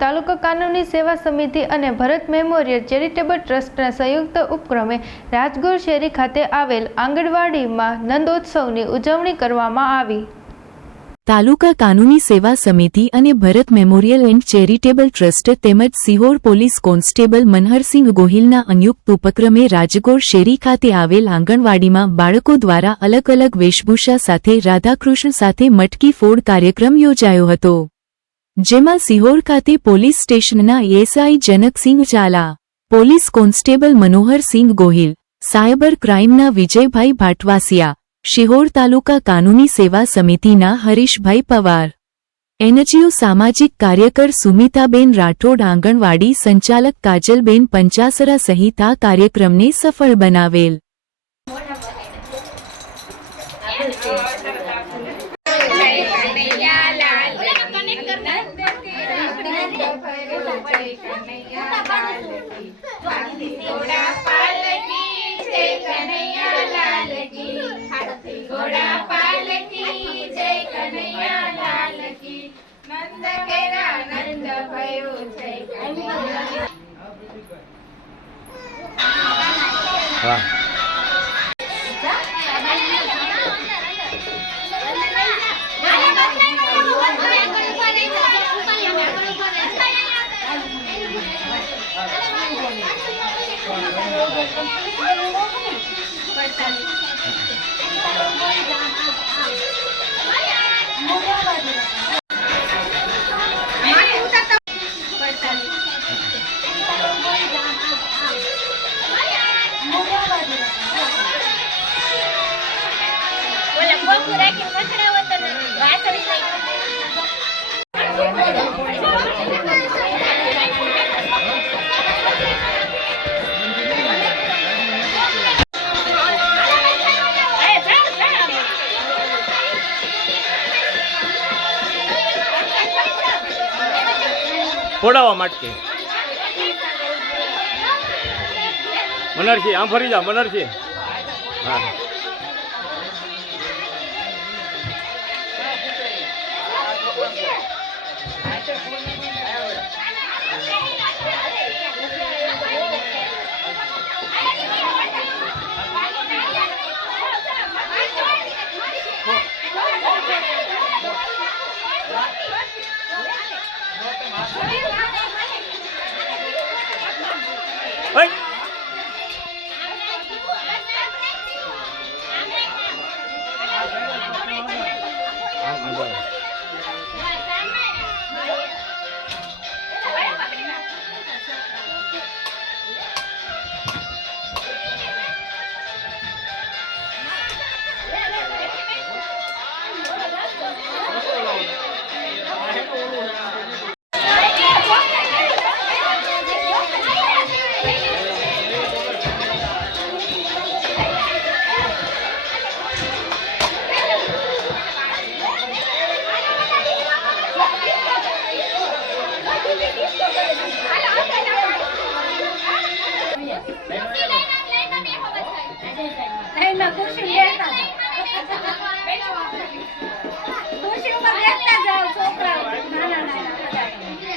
કાનૂની સેવા સમિતિ અને ભરત મેમોરિયલ ચેરિટેબલ ટ્રસ્ટના સંયુક્ત ઉપક્રમે રાજગોર શેરી ખાતે આવેલ આંગણવાડીમાં નંદોત્સવની ઉજવણી કરવામાં આવી. તાલુકા કાનૂની સેવા સમિતિ અને Bharat memorial and charitable trust તેમજ સિહોર પોલીસ કોન્સ્ટેબલ મનહરસિંહ ગોહિલના સંયુક્ત ઉપક્રમે રાજગોર શેરી ખાતે આવેલ આંગણવાડીમાં બાળકો દ્વારા અલગ અલગ વેશભૂષા સાથે રાધાકૃષ્ણ સાથે મટકી ફોડ કાર્યક્રમ યોજાયો હતો. જેમાં સિહોર ખાતે પોલીસ સ્ટેશનના SI Janaksinh Jhala, police constable Manoharsinh Gohil, cyber ક્રાઇમના Vijaybhai ભાટવાસિયા, Sihor તાલુકા કાનૂની સેવા સમિતિના હરીશભાઈ પવાર. એનજીઓ સામાજિક કાર્યકર સુમિતાબેન રાઠોડ આંગણવાડી સંચાલક કાજલબેન પંચાસરા સહિત આ કાર્યક્રમને સફળ બનાવેલ. ઘોડા પાલકી જય કનૈયા લાલ કી હાથી ઘોડા પાલકી જય કનૈયા લાલ કી નંદ કેરા નંદ ભયો જય કનૈયા વાહ. Thank you. ફોડાવા માટે મનરસિંહ આમ ફરી જાઓ મનરસિંહ હા. out my way. ખુરશી બેસતા જાઓ. ઉપર બેસતા જાઓ છોકરાઓ નાના નાના આવે છે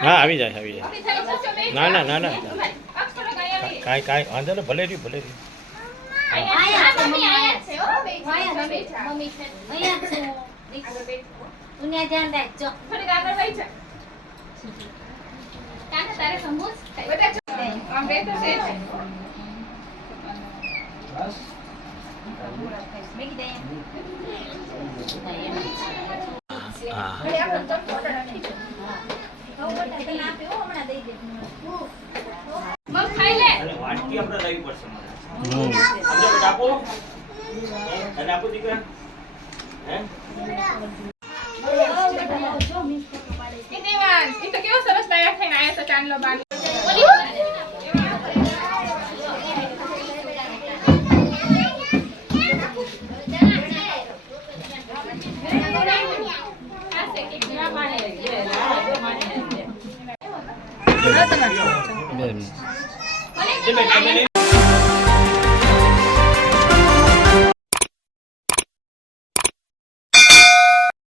હા આવી જાય આવી જાય. ના ના ના ના. કાંઈ કાંઈ વાંધો ને ભલે રહ્યું ભલે રહ્યું. આયા ધ્યાન મમ્મી આયા છે? હો બે મમ્મી છે. મમ્મી છે. થોડીક આગળ વહી જા. કાકા તારે સમૂહ બધા જો- આમ બેઠો છે જ. હા. મગ ખાઈ લે. અને વાટકી આપણે લાવવી પડશે છે અને આપો દીકરા. બેટા બેટા